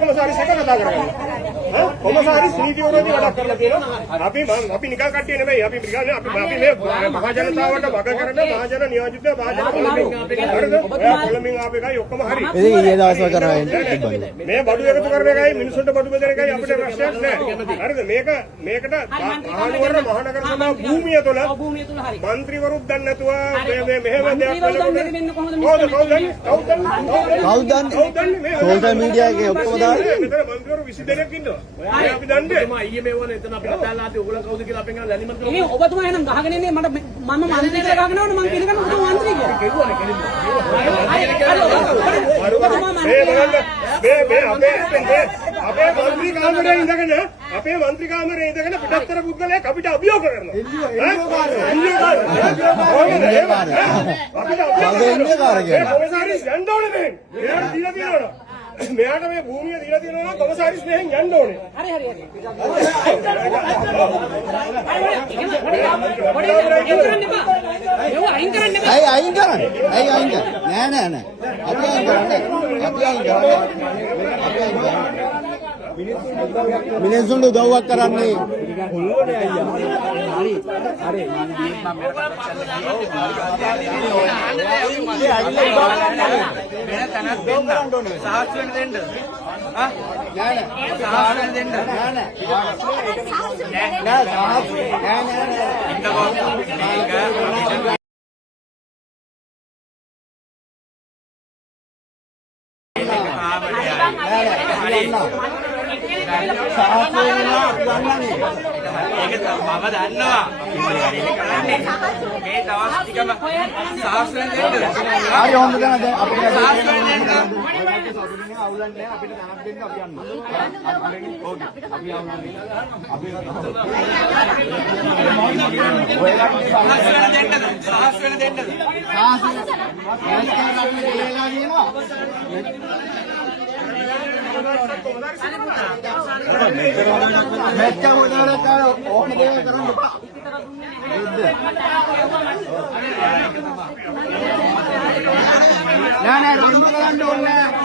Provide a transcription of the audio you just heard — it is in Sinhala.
කොමසාරිස් එක කතා කරන්නේ. කොමසාරිස් නීති විරෝධී වැඩක් කරලා තියෙනවා. අපි නිකන් කට්ටිය නෙමෙයි. අපි මේ මහ ජනතාවට වග කරන මහජන නියෝජිත මහජන කොළඹින්. හරිද? ඔයා කොළඹින් ආපු එකයි ඔක්කොම හරි. ඉතින් ඊයේ දවස්වල කරා තිබ්බා. මේ බඩු එකතු කරන එකයි මිනිසුන්ට බඩු බෙදන එකයි අපිට ප්‍රශ්නයක් නැහැ. හරිද? මේකට මහනුවර මහනගර සභාව භූමිය තුළ മന്ത്രിවරුත් දන්නේ නැතුව මෙහෙම දෙයක් සෝෂල් මීඩියා එකේ ඔක්කොම දාලා මෙතන මන්ත්‍රීවරු 20 දෙනෙක් ඉන්නවා. අපි දන්නේ. ඊයේ මේවනේ එතන අපිට දාලා ආදී ඔයගොල්ලෝ කවුද කියලා අපෙන් ගන්න ලැබි මන්ත්‍රී. මේ ඔබතුමා එනම් ගහගෙන ඉන්නේ මම මන්ත්‍රී කියලා ගහගෙන ඕනේ මම පිළිගන්න ඔබතුමා මන්ත්‍රී කියලා. කිව්වනේ අපේ මන්ත්‍රී කාමරේ ඉඳගෙන පිටත්තර පුද්ගලයෙක් අපිට අභියෝග කරනවා. කොමසාරිස් යන්න ඕනේ මේ. මෙයාට දීලා තියෙනවා. මෙයාට මේ භූමිය දීලා තියෙනවා නම් කොමසාරිස් මෙහෙන් යන්න ඕනේ. හරි. ඇයි අයින් කරන්නේ? නෑ. අපි අයින් කරන්නේ. මිනිස්සුන්ට උදව්වක් කරන්නේ. හොල්ලෝනේ අයියා. හරි. මෙච්චර හොදවලට ඕන දේවල් කරන්න එපා. නෑ රොන්දු කරන්න ඕනේ නෑ.